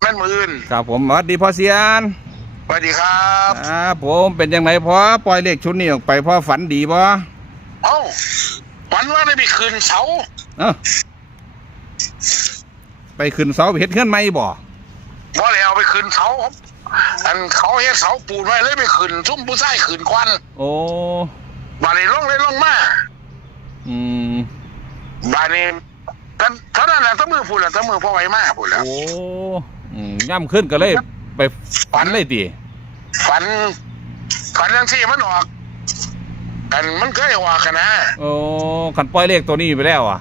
แม่นมืออื่นครับผมสวัสดีพ่อเสียนสวัสดีครับครับผมเป็นยังไงพ่อปล่อยเลขชุดนี้ออกไปพ่อฝันดีบ่เอ้าฝันว่าได้ไปคืนเสาเอ้าไปขึ้นเสาไปเฮ็ดเฮือนใหม่บ่บ่เลยเอาไปคืนเสาอันเขาเฮ็ดเสาปูนไว้เลยไปคืนซุ่มผู้ชายคืนควัน โอ้บาดนี้ลงเลยลงมาอืมบาดนี้กันเท่านั้นแหละทั้งมือพูดแหละทั้งมือพ่อไว้มากพูดแล้วโอ้อืม ย่ำขึ้นก็เลยไปฝันเลยติฝันฝันจังซี่มันออกกันมันเคยออกกันนะโอ้ขันปล่อยเลขตัวนี้ไปแล้วอะ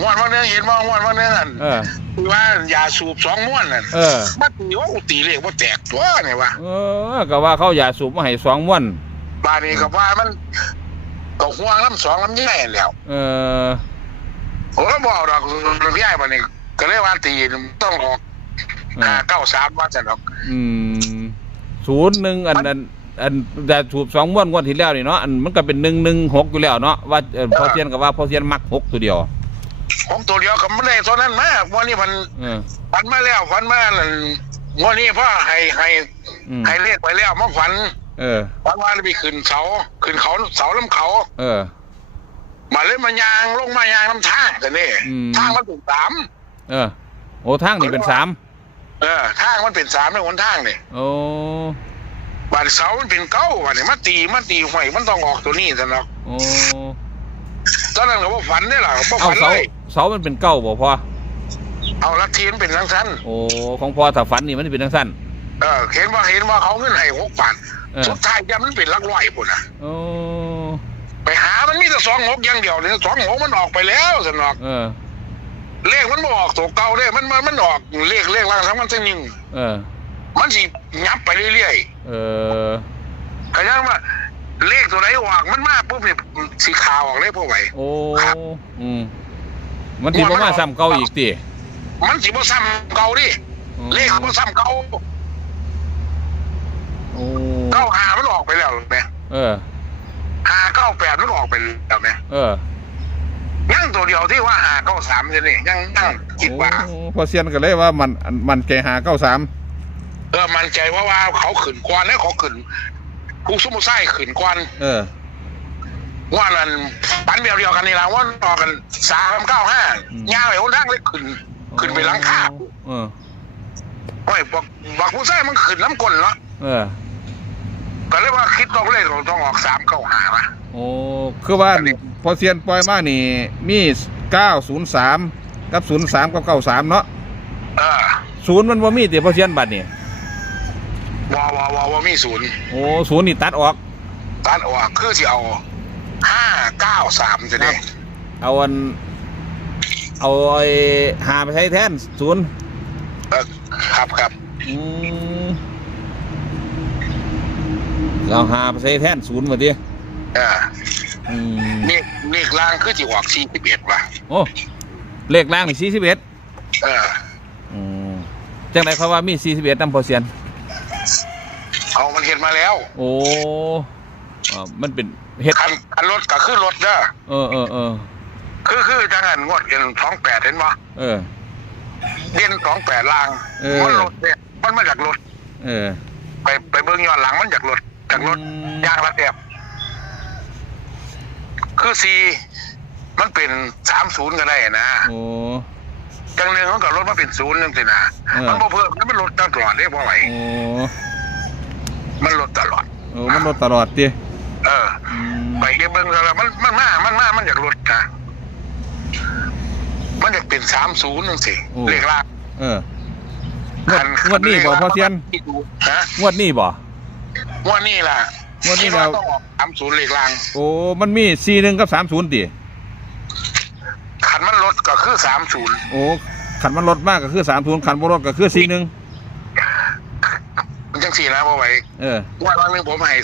งวดวันหนึงเห็นบ่งวดวันหนึงอันเออคือว่ายาสูบสองม้วนนั่นเออมาตีว่าอุตีเลขว่าแตกตัวเนี่ยวะเออก็ว่าเขาอย่าสูบมาให้สองม้วนบาดนี้ก็ว่ามันตกห่วงลำสองลำใหญ่แล้ว เออผมก็บอกดอกลำใหญ่บาดนี้ก็เลยว่าตีต้องออกเอ ห้าอเก้าสามว่าจะดอก อืมศูนย์หนึ่งอันอันอันแต่ถูกสองม้วนงวดที่แล้วนี่เนาะอันมันก็เป็นหนึ่งหนึ่งหกอยู่แล้วเนาะว่าเอ่อพอเทียนกับว่าพอเทียนมักหกตัวเดียวผมตัวเดียวก็ไม่ได้ตัวนั้นมากวันนี้มันเออฝันมาแล้วฝันมานั่นวันนี้พ่อให้ให้อืมให้เลขไปแล้วมาฝันเออ ฝันว่าไปขึ้นเสาขึ้นเขาเสาลำเขา เออ มาเล่นมายางลงมายางน้ำทางกันนี่อืม ทางมันเป็นสาม เออโอ้ทางนี่เป็นสาม เออทางมันเป็นสามในหนทางนี่โอ้บาดเสามันเป็นเก้าบาดนี่มาตีมาตีหวยมันต้องออกตัวนี้ซะเนาะโอ้ตอนนั้นก็ว่าฝันได้หรอว่าเอาฝันเสาเลยเสามันเป็นเก้าบ่พอเอาลัทธิมันเป็นทั้งสั้นโอ้ของพอถ้าฝันนี่มันเป็นทั้งสั้นเออเห็นว่าเห็นว่าเขาเงินให้หกบาทเออสุดท้ายยามันเป็นหลักร้อยปุ่นนะโอ้ไปหามันมีแต่สองหกอย่างเดียวเนี่ยสองหกมันออกไปแล้วสนอกเออ เลขมันบออกตัวเก่าเลยมันมันมันออกเลขเลขล่างทั้งมันทั้งนิ่งเออ มันสิยับไปเรื่อยเออ ๆขยันว่าเลขตัวไหนออกมันมาปุ๊บเนี่ยสีขาวออกเลยพวกไหว โอ้ ครับ อืม มันที่บ่มาซ้ำเก่าอีกติมันสิบ่ซ้ำเก่าดิเลขบ่ซ้ำเก่าโอ้เก้าหามันออกไปแล้วแม่เออ หาเก้าแปดมันออกไปแล้วแม่เออ ยังตัวเดียวที่ว่าหาเก้าสามจะนี่ยังยังคิดว่าโอ้พอเซียนก็เลยว่ามันมันแกหาเก้าสามเออมันใจว่าว่าเขาขืนกวนแล้วเขาขืนผู้สมุทรไส้ขืนกวนเออ ว่านั่นปันเดียวเดียวกันนี่ละว่าต่อกันสามเก้าห้าอืมยาวไอ้คนทั้งเลยขืนขืนไปหลังคาเออโอ้ยบอกบอกผู้ไส้มันขืนน้ำกลนแล้วเออก็เลยว่าคิดต้องเลขต้องออกสามเก้าหาละ โอ้คือว่าพอเซียนปล่อยมานี่ มีเก้าศูนย์สามกับศูนย์สามกับเก้าสามเนาะเออศูนย์มันว่ามีแต่พอเซียนบัตรนี่วอวอวอวอมีศูนย์โอ้ศูนย์นี่ตัดออก ตัดออกคือที่เอาห้าเก้าสามจะได้เอาอันเอาไอ้หาไปใช้แทนศูนย์เออครับครับอืมเราหาไปใช้แทนศูนย์มาดิเอออืมเลขเลขล่างคือที่ออกสี่สิบเอ็ดว่ะโอ้เลขล่างนี่สี่สิบเอ็ดเออ อืมจังไรเขาว่ามีสี่สิบเอ็ดนำพอเซียน เอามันเห็นมาแล้วโอ้อ่ามันเป็นเห็ดคันคันรถก็คือรถเด้อเออเออเออคือคือจังหันงวดเอ็นท้องแปดเห็นปะเออ เด่นท้องแปดล่างเออ มันรถเนี่ยมันมาจากรถเออ ไปไปเบิ้งย้อนหลังมันจากรถจากรถอืม ยางละแอบ คือสี่มันเป็นสามศูนย์ก็ได้นะโอ้จังหนึ่งมันก็รถมาเป็นศูนย์นึงสินะมันบ่เพิ่มแล้วมันลดตลอดได้บ่ไหวโอ้มันลดตลอดโอ้มันลดตลอดดิเอออืมไปเก็บเบิ้งแล้วมันมันมามันมามันอยากลดนะมันอยากเป็นสามศูนย์นึงสิเลขล่างเอองวดงวดนี้บ่พอเซียนฮะงวดนี้บ่งวดนี้ล่ะ งวดนี้คิว่าเราต้องออกสามศูนย์เลขล่างโอ้มันมีสี่หนึ่งกับสามศูนย์ดิขันมันลดก็คือสามศูนย์โอ้ขันมันลดมากก็คือสามศูนย์ขันบ่ลดก็คือสี่หนึ่งมันจังสี่นะบ่ไหวเอองวันวันหนึ่งผมให้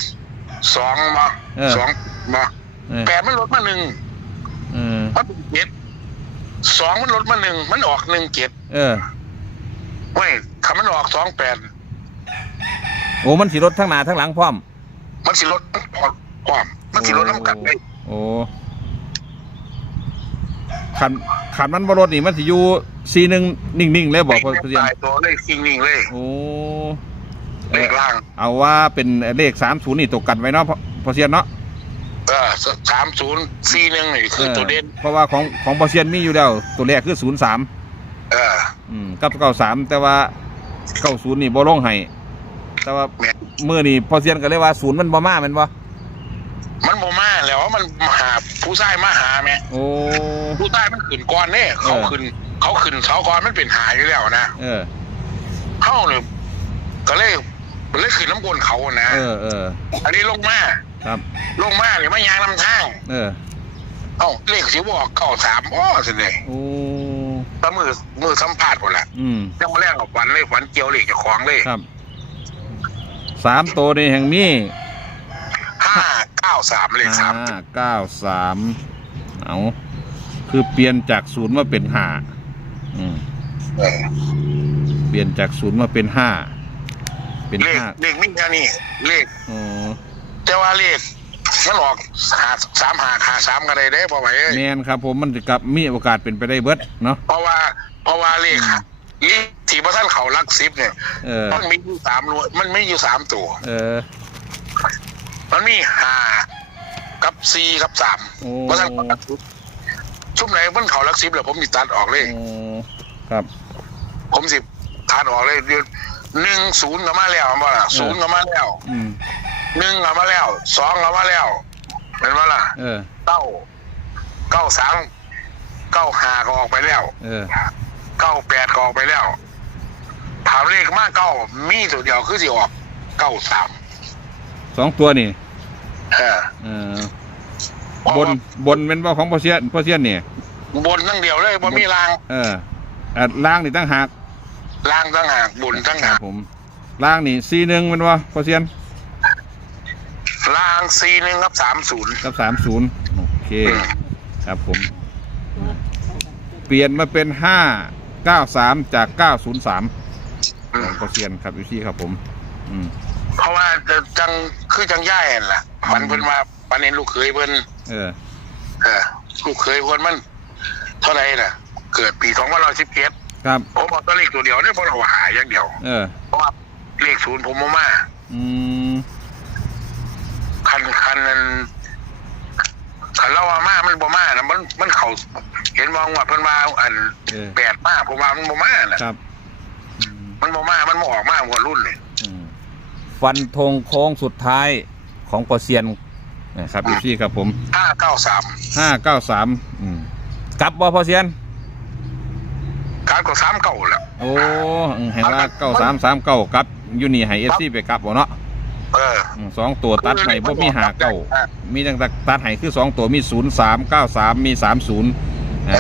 สองมาเออสองมาเออแปดมันลดมาหนึ่งเออมันเป็นเจ็ดสองมันลดมาหนึ่งมันออกหนึ่งเจ็ดเออเว้ยขันมันออกสองแปดโอ้มันสีลดทั้งหน้าทั้งหลังพร้อม มันสิลดความมันสิลดน้ำกันเลยโอ้ขันขันมันบรถนี่มันสิอยู่ซีหนึ่งนิ่งๆเลยบอกพ่อเซียนตายตัวเลยจริงนิ่งเลยโอ้เลขล่าง เอาว่าเป็นเลขสามศูนย์นี่ตกกันไว้เนาะพ่อพ่อเซียนเนาะเออสามศูนย์สี่หนึ่งนี่คือตัวเด่นเพราะว่าของของพ่อเซียนมีอยู่แล้ว ตัวแรกคือศูนย์สามเออ อืมกับเก้าสามแต่ว่าเก้าศูนย์นี่บ่ลงให้แต่ว่าแม่นเมื่อนี่พ่อเซียนก็เลยว่าศูนย์มันบ่มาแม่นบ่มันบ่มาแล้วมันมาหาผู้ชายมาหาแม่โอ้ ผู้ชายมันขึ้นก่อนเนี่ยเขาเออ ขึ้น เขาขึ้นเสาก่อนมันเป็นหาอยู่แล้วนะเออ เข้าเนี่ยก็เลยเลยขึ้นน้ำบนเขานะเออเอออันนี้ลงมาครับ ลงมาเนี่ยไม่ยางลำทางเออเอ้าเลขสิบอกเก้าสามอ้อสิเนี่ยโอ้ตามือมือสัมผัสหมดละอืมยังมาแรกกับฝันเลยฝันเกี่ยวเลขเจากของเลย ครับ สามตัวนี่แห่งนี้ห้าเก้าสามเลขสามห้าเก้าสามเอาคือเปลี่ยนจากศูนย์มาเป็นห้าอืมเออเปลี่ยนจากศูนย์มาเป็นห้าเป็นเลขห้าเลขนี่แค่นี้เลขอ๋อแต่ว่าเลขมันออกหาสามหาขาสามกันเลยได้พอไหมเอ้ยแมนครับผมมันจะกลับมีโอกาสเป็นไปได้เบิดเนาะเพราะว่าเพราะว่าเลข อะเลขที่พระท่านเขารักซิบเนี่ยเออ มันมีอยู่สามหน่วยมันไม่อยู่สามตัว เออ มันมีห้ากับสี่กับสามโอ้ พระท่านเขารักซิบชุบไหนมันเขารักซิบเลยผมติตัดออกเลยโอ้ครับ ผมสิตัดออกเลยเดือนหนึ่งศูนย์ก็มาแล้วมันว่าล่ะศูนย์ก็มาแล้วอืม หนึ่งก็มาแล้วสองก็มาแล้วเป็นว่าล่ะเออ เก้าเก้าสามเก้าห้าก็ออกไปแล้ว เออ เก้าแปดก็ออกไปแล้ว ถามเลขมากเก้ามีตัวเดียวคือสิออกเก้าสามสองตัวนี่เออเออบนบนเป็นว่าของพ่อเซียนพ่อเซียนนี่บนทั้งเดียวเลยบ่มีราง เอออะล่างนี่ตั้งหากรางตั้งหากบนตั้งครัหาบกผมล่างนี่สี่หนึ่งเป็นว่าพ่อเซียนรางสี่หนึ่งกับสามศูนย์กับสามศูนย์โอเค ครับผม เปลี่ยนมาเป็นห้า เก้าสามจากเก้าศูนย์สามของพ่อเซียนครับอยู่ที่ครับผม อืม เพราะว่าจะจังคือจังย่ายนั่นล่ะฝันเพิ่นมาปันเห็นลูกเขยเพิ่นเออ เออลูกเขยเพิ่นมัน เท่าไหร่น่ะ เกิดปีสองพันร้อยสิบเจ็ดครับ ผมบอกตัวเลขตัวเดียวเนี่ยผมเอาหาอย่างเดียว เออ เพราะว่าเลขศูนย์ผมบ่มาอืม คันคันนั้น คันเราว่ามามันบ่มานะมันมันเขาเห็นมองว่าเพิ่นมาอันเออแปดมาผมว่ามันบ่มาน่ะครับอืมมันบ่มามันบ่ออกมาหัวรุ่นเลยอืมฟันธงโค้งสุดท้ายของพ่อเซียนนะครับอยู่ที่ครับผมห้าเก้าสามห้าเก้าสามกลับบ่พ่อเซียน การก็สามเก้าแหละ โอ้อืมเห็นว่าเก้าสามสามเก้ากลับอยูนี่ให้เอฟซีไปกลับบ่เนาะ เอออืมสองตัวตัดให้บ่มีหาเก้ามีตั้งแต่ตัดให้คือสองตัวมีศูนย์สามเก้าสามมีสามศูนย์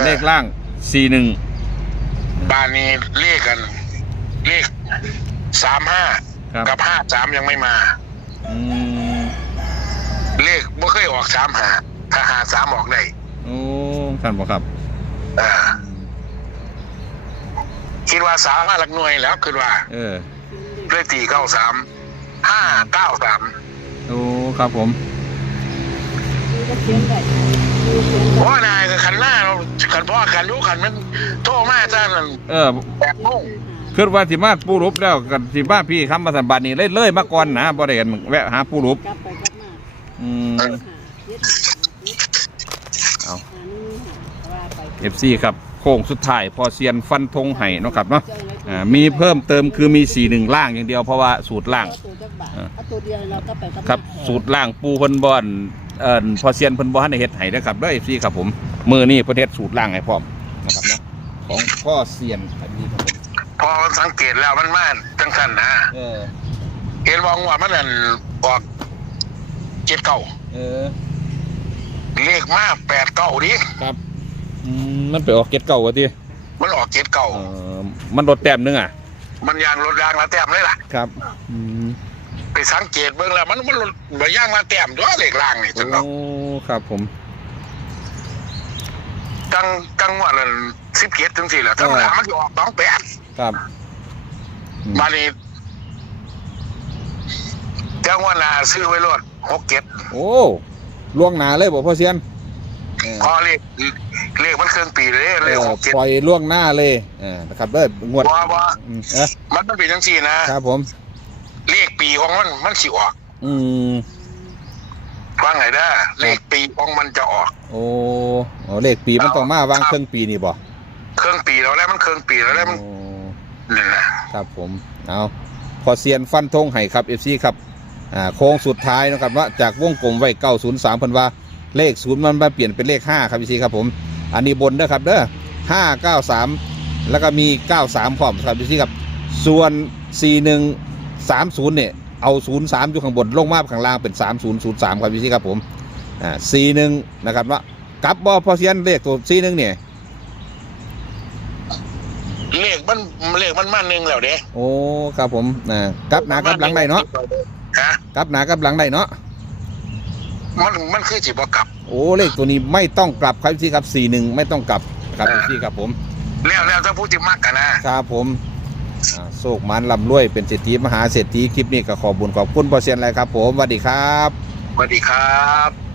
เลขล่างสี่หนึ่งบ้านนี้เลขกัน เลขสามห้าครับกับห้าสามยังไม่มา อืมเลขไม่เคยออกสามหาถ้าหาสามออกได้โอ้ท่านบ่ครับเออคิดว่าสามห้าหลักหน่วยแล้วคิดว่าเออเลขตีเก้าสาม ห้าเก้าสามโอ้ครับผมเพราะว่านายกับขันหน้าเราขันพ่อขันรู้ขันมันโทษมาจ้านั่นเออแปดโมงคือว่าสิมาปูรุปแล้วกันสิมาพี่คำมาสันบานนี้เลยเลยมาก่อนนะบ่ได้กันแวะหาปูรุปกลับไปกลับมาอืมหาเฮ็ดหาเฮ็ดเอาหานี่หาว่าไปเอฟซีครับโค้งสุดท้ายพอเซียนฟันธงไห้เนาะครับเนาะ อ่ามีเพิ่มเติมคือมีสี่หนึ่งล่างอย่างเดียวเพราะว่าสูตรล่าง ตัวจักบาทอ่าเอาตัวเดียวเราก็ไปกลับมาครับสูตรล่างปูเพิ่นบอนเอ่อพอเซียนเพิ่นบ่ทันได้เฮ็ดให้เด้อครับเด้อเอฟซีครับผมมือนี้เพิ่นเฮ็ดสูตรล่างให้พร้อมนะครับเนาะของพ่อเซียนอันนี้ครับผมพอมันสังเกตแล้วมันมาจังสันนะเออเห็นมองว่ามันนั่นออกเจ็ดเก้าเออเลขมาแปดเก้าดิครับอืมมันไปออกเก็ดเก่าว่าติ มันออกเจ็ดเก้าเออมันลดแต้มหนึงอะ มันยางรถยางละแต้มเลยล่ะ ครับ อืมไปสังเกตเบื้องแล้วมันมันรถใบยางละแต้มด้วยเลขล่างนี่จังเนาะโอ้ครับผมจังจังหวะนั้นสิบเกียรถึงสี่แหละธรรมดามันจะออกสองแปดครับ อืม มานี่จังหวะหนาซื้อไว้รถหกเกียรโอ้ล่วงหนาเลยบอกพ่อเซียนเออพอเลข เลขมันเครื่องปีเลยเอเลขอหกเจ็ดปล่อยล่วงหน้าเลยเออนะครับเด้องวดว่าว่าอืมเอ๊ะมันมันเป็นจังซี่นะ ครับผม เลขปีของมันมันสิออกอืม ว่าไงเด้อเลขปีของมันจะออก โอ้โอ้เลขปีมันต้องมาวางเครื่องปีนี่บ่เครื่องปีแล้วแล้วมันเครื่องปีแล้วแล้วมันโอ้นี่นะครับผม เอาพอเซียนฟันธงให้ครับ FC ครับ อ่า โค้งสุดท้ายนะครับว่าจากวงกลมไว้903เพิ่นว่าเลขศูนย์มันมาเปลี่ยนเป็นเลข 5 ครับ FC ครับผม อันนี้บนเด้อครับเด้อ593แล้วก็มี93พร้อมครับ FC ครับ ส่วน4130เนี่ยเอา03อยู่ข้างบนลงมาข้างล่างเป็น3003ครับ FC ครับผมอ่า41นะครับว่ากลับบ่พอเซียนเลขตัว41เนี่ยเลขมันเลขมันมาหนึ่งแล้วเด้โอ้ครับผมนะกลับหน้ากลับหลังได้เนาะฮะกลับหน้ากลับหลังได้เนาะ มันมันคือสิบ่กลับ โอ้เลขตัวนี้ไม่ต้องกลับครับพี่ครับสี่หนึ่งไม่ต้องกลับครับอ่าพี่ครับผมแล้วแล้วถ้าพูดที่มากกันนะครับผมอ่าโศกมันลำรวยเป็นเศรษฐีมหาเศรษฐีคลิปนี้ก็ขอบุญขอบคุณพอเซียนอะไรครับ ผมสวัสดีครับสวัสดีครับ